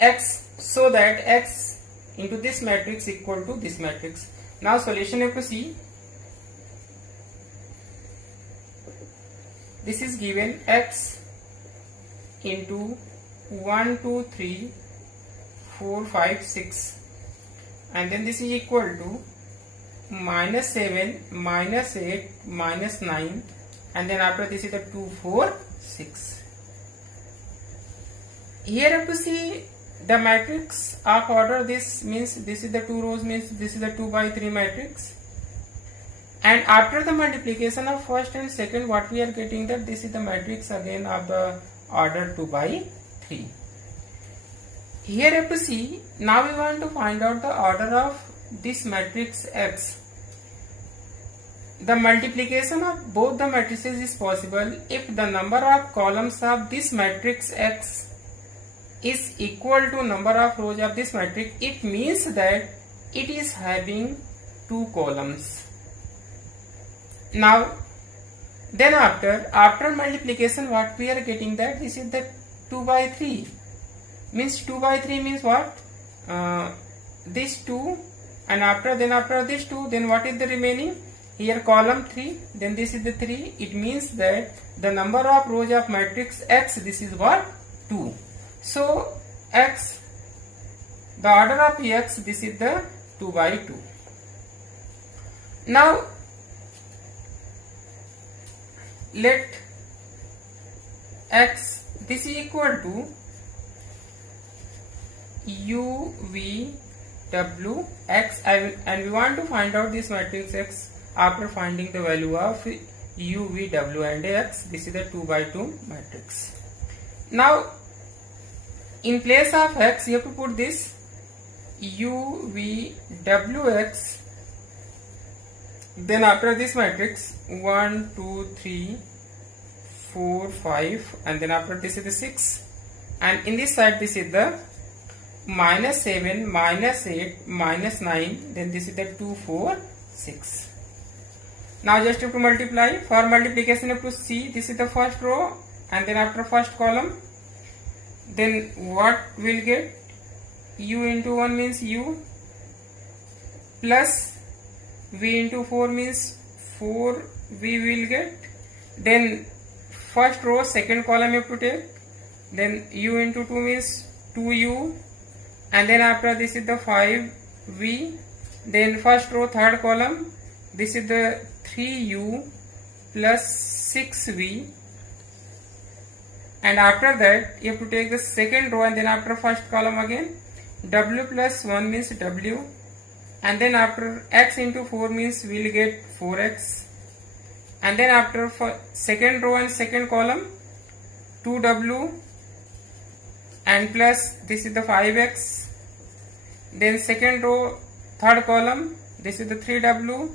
x, so that x into this matrix equal to this matrix. Now solution you have to see. This is given x into 1, 2, 3, 4, 5, 6, and then this is equal to minus 7, minus 8, minus 9, and then after this is the 2, 4, 6. Here you have to see the matrix of order. This means this is the 2 rows, means this is the 2 by 3 matrix. And after the multiplication of first and second, what we are getting, that this is the matrix again of the order 2 by 3. Here you have to see, now we want to find out the order of this matrix X. The multiplication of both the matrices is possible if the number of columns of this matrix X is equal to number of rows of this matrix. It means that it is having 2 columns. Now then after multiplication, what we are getting, that this is the 2 by 3, means 2 by 3 means what, this 2, and after this 2, then what is the remaining? Here column 3, then this is the 3. It means that the number of rows of matrix X, this is what, 2. So X, the order of X, this is the 2 by 2. Now let X, this is equal to U V W X, and we want to find out this matrix X after finding the value of U V W and X. This is the 2 by 2 matrix. Now in place of X, you have to put this U V W X. Then after this matrix, 1, 2, 3, 4, 5, and then after this is the 6, and in this side this is the minus 7, minus 8, minus 9, then this is the 2, 4, 6. Now just have to multiply. For multiplication you have to see, this is the first row, and then after first column, then what will get, U into 1 means U, plus V into 4 means 4 V will get. Then first row second column you have to take, then U into 2 means 2U, and then after this is the 5V. Then first row third column, this is the 3U plus 6V, and after that you have to take the second row, and then after first column again W plus 1 means W, and then after X into 4 means we will get 4X, and then after second row and second column 2W and plus this is the 5X, then second row third column this is the 3W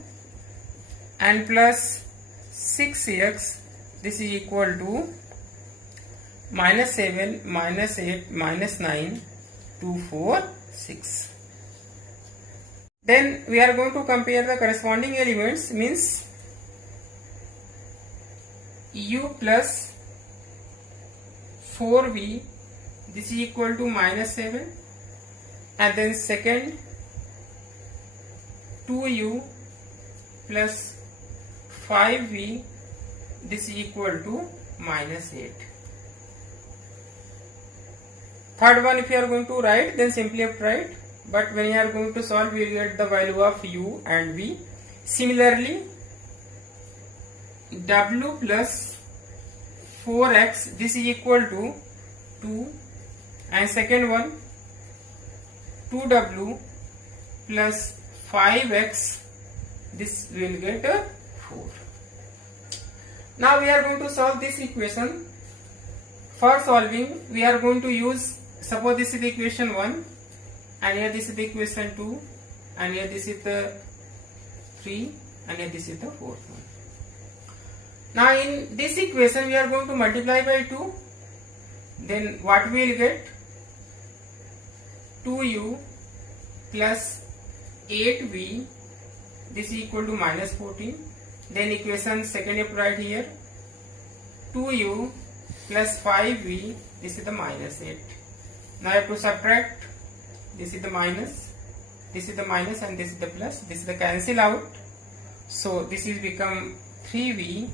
and plus 6X, this is equal to minus 7, minus 8, minus 9, 2, 4, 6. Then we are going to compare the corresponding elements, means U plus 4V, this is equal to minus 7, and then second 2U plus 5V, this is equal to minus 8. Third one if you are going to write, then simply have to write, but when you are going to solve, you will get the value of U and V. Similarly, W plus 4X, this is equal to 2, and second one 2W plus 5X, this will get 4. Now we are going to solve this equation. For solving, we are going to use, suppose this is the equation 1, and here this is the equation 2, and here this is the 3, and here this is the 4th one. Now in this equation we are going to multiply by 2, then what we will get, 2U plus 8V, this is equal to minus 14. Then equation second you write here, 2U plus 5V, this is the minus 8. Now I have to subtract. This is the minus, this is the minus, and this is the plus. This is the cancel out. So this is become 3v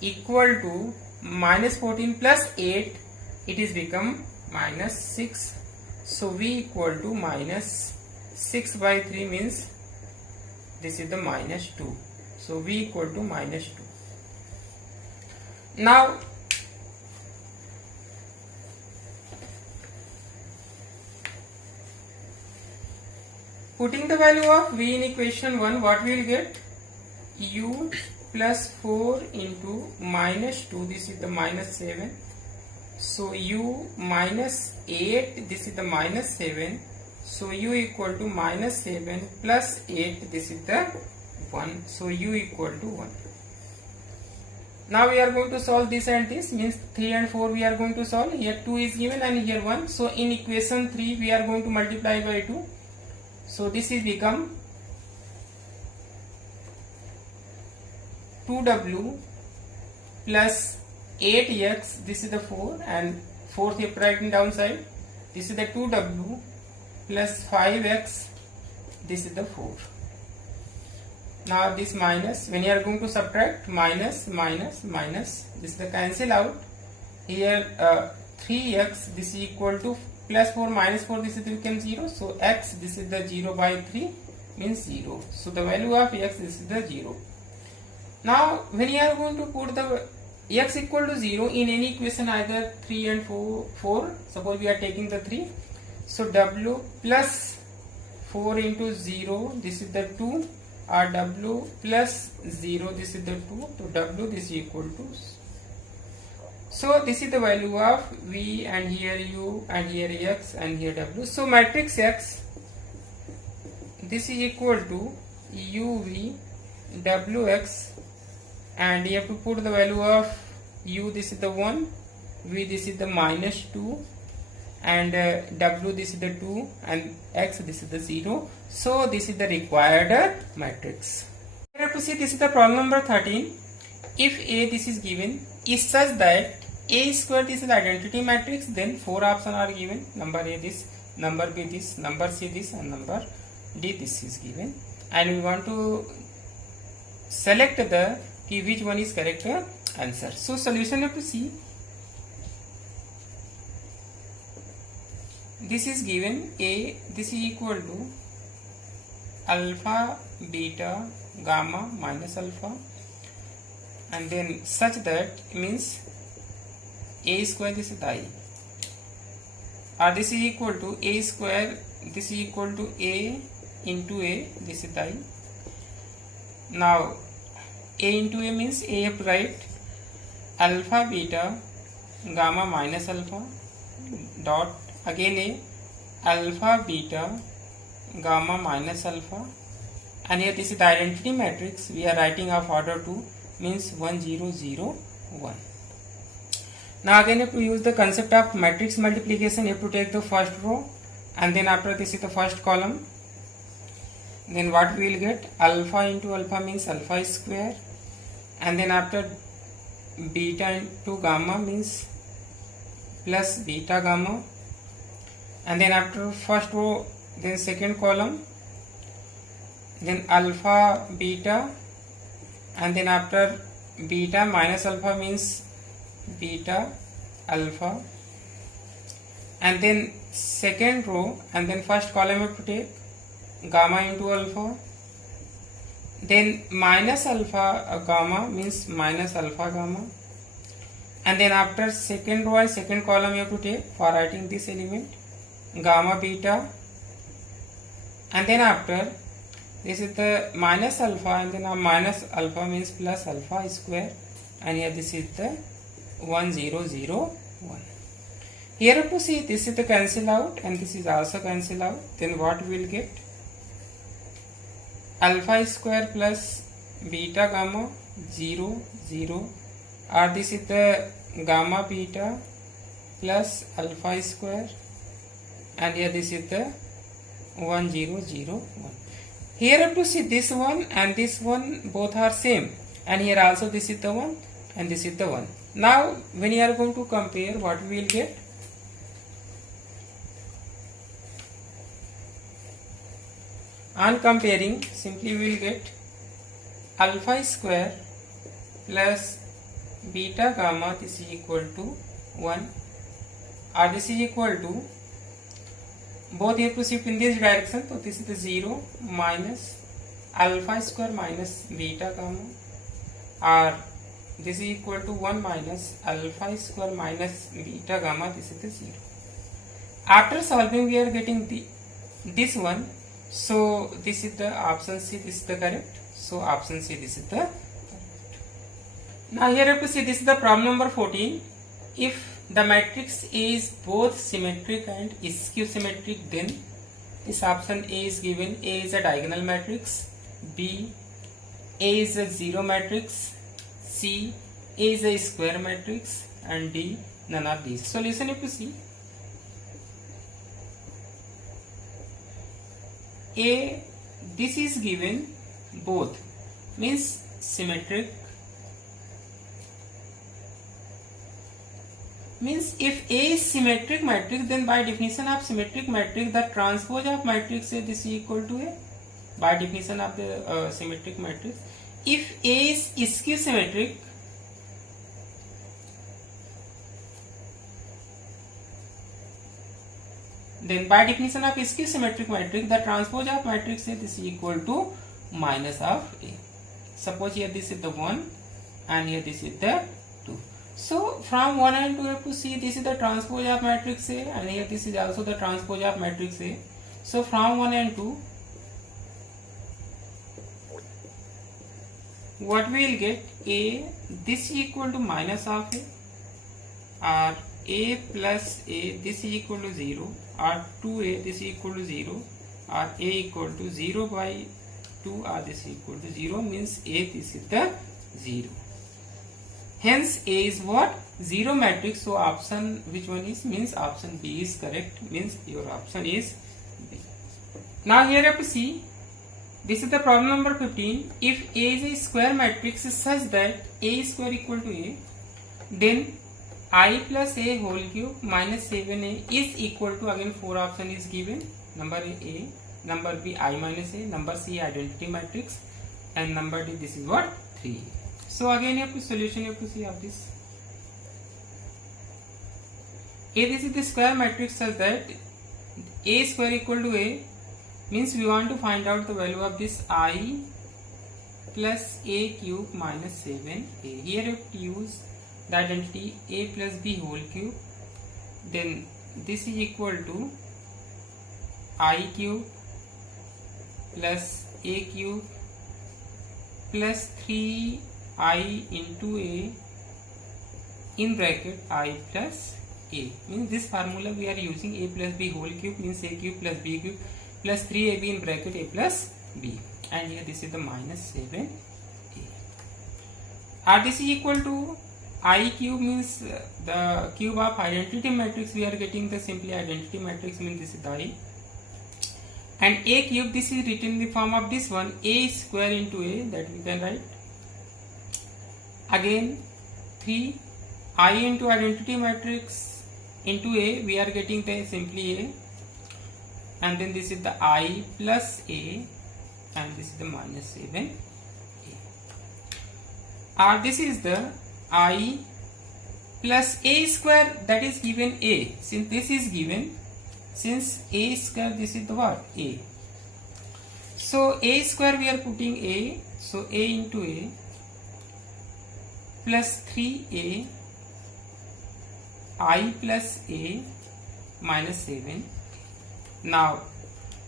equal to minus 14 plus 8. It is become minus 6. So v equal to minus 6 by 3 means this is the minus 2. So v equal to minus 2. Now putting the value of v in equation 1, what we will get? U plus 4 into minus 2, this is the minus 7. So u minus 8, this is the minus 7. So u equal to minus 7 plus 8, this is the 1. So u equal to 1. Now we are going to solve this and this, means 3 and 4 we are going to solve. Here 2 is given and here 1. So in equation 3 we are going to multiply by 2. So this is become 2w plus 8x, this is the 4, and 4th you write in downside. This is the 2w plus 5x, this is the 4. Now this minus, when you are going to subtract, minus, minus, minus, this is the cancel out. Here 3x, this is equal to plus 4 minus 4, this is become 0. So x, this is the 0 by 3 means 0. So the value of x, this is the 0. Now when you are going to put the x equal to 0 in any equation, either 3 and 4, suppose we are taking the 3. So w plus 4 into 0, this is the 2, or w plus 0, this is the 2. So w, this is equal to. So this is the value of v, and here u, and here x, and here w. So matrix x, this is equal to uv wx, and you have to put the value of u, this is the 1, v, this is the minus 2, and w, this is the 2, and x, this is the 0. So this is the required matrix. You have to see, this is the problem number 13. If A, this is given, is such that A square, this is identity matrix, then 4 options are given. Number A this, number B this, number C this, and number D this is given. And we want to select the key which one is correct answer. So solution have to see. This is given A, this is equal to alpha, beta, gamma minus alpha, and then such that means A square, this is I, or this is equal to A square, this is equal to A into A, this is I. Now A into A means A have to write alpha, beta, gamma minus alpha, dot, again A, alpha, beta, gamma minus alpha, and here this is the identity matrix. We are writing of order 2, means 1 0 0 1. Now again you have to use the concept of matrix multiplication. You have to take the first row, and then after this is the first column. Then what we will get? Alpha into alpha means alpha square, and then after beta into gamma means plus beta gamma, and then after first row, then second column, then alpha beta, and then after beta minus alpha means beta alpha, and then second row, and then first column have to take gamma into alpha, then minus alpha gamma means minus alpha gamma, and then after second row and second column you have to take for writing this element gamma beta, and then after this is the minus alpha, and then minus alpha means plus alpha square, and here this is the 1 0 0 1. Here you have to see, this is the cancel out and this is also cancel out. Then what we will get? Alpha square plus beta gamma 0 0, or this is the gamma beta plus alpha square, and here this is the 1 0 0 1. Here you have to see this one and this one both are same, and here also this is the 1 and this is the 1. Now when you are going to compare, what we will get? On comparing, simply we will get alpha square plus beta gamma, this is equal to 1, or this is equal to, both have to shift in this direction, so this is the 0 minus alpha square minus beta gamma, or this is equal to 1 minus alpha square minus beta gamma, this is the 0. After solving we are getting this one, so this is the option C, this is the correct, so option C, this is the correct. Now here you have to see, this is the problem number 14. If the matrix A is both symmetric and skew symmetric, then this option A is given. A is a diagonal matrix, B, A is a zero matrix, C, A is a square matrix, and D, none of these. Solution you have to see. A, this is given both, means symmetric, means if A is symmetric matrix, then by definition of symmetric matrix, the transpose of matrix A, this is equal to A, by definition of the symmetric matrix. If A is skew symmetric, then by definition of skew symmetric matrix, the transpose of matrix A, this is equal to minus of A. Suppose here this is the 1 and here this is the 2. So from 1 and 2 you have to see, this is the transpose of matrix A, and here this is also the transpose of matrix A. So from 1 and 2, what we will get, A, this is equal to minus of A, or A plus A, this is equal to 0, or 2A, this is equal to 0, or A equal to 0 by 2, or this is equal to 0, means A, this is the 0. Hence A is what? Zero matrix. So option, which one is? Means option B is correct, means your option is B. Now here you have to see, this is the problem number 15. If A is a square matrix such that A square equal to A, then I plus A whole cube minus 7A is equal to, again 4 option is given, number A, number B I minus A, number C identity matrix, and number D, this is what? 3. So again you have to solution, you have to see of this. A, this is the square matrix such that A square equal to A, means we want to find out the value of this I plus A cube minus 7A. Here you have to use the identity A plus B whole cube, then this is equal to I cube plus A cube plus 3I into A in bracket I plus A. Means this formula we are using, A plus B whole cube means A cube plus B cube plus 3AB in bracket A plus B, and here this is the minus 7A. Or this is equal to I cube, means the cube of identity matrix, we are getting the simply identity matrix, means this is the I, and A cube, this is written in the form of this one, A square into A, that we can write. Again 3 I into identity matrix into A, we are getting the simply A, and then this is the I plus A, and this is the minus 7A. Or this is the I plus A square, that is given A, since this is given, since A square, this is the what? A. So A square we are putting A, so A into A plus 3A I plus A minus 7. Now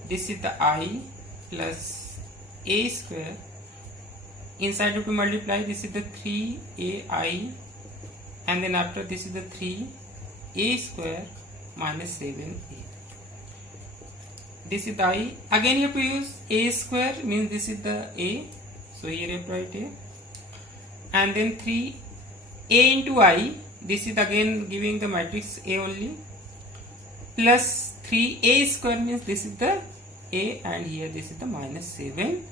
this is the I plus A square, inside you to multiply, this is the 3AI, and then after this is the 3A square minus 7A. This is the I. Again you have to use A square, means this is the A, so here you have to write A, and then 3A into I, this is again giving the matrix A only, plus 3A square, means this is the A, and here this is the minus 7A.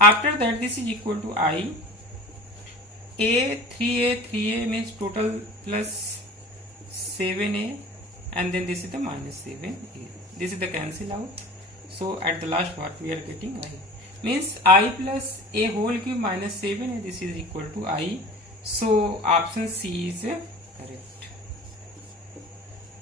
After that this is equal to I, A 3A means total plus 7A, and then this is the minus 7A. This is the cancel out. So at the last part we are getting I. Means I plus a whole cube minus 7 and this is equal to I. So option C is correct.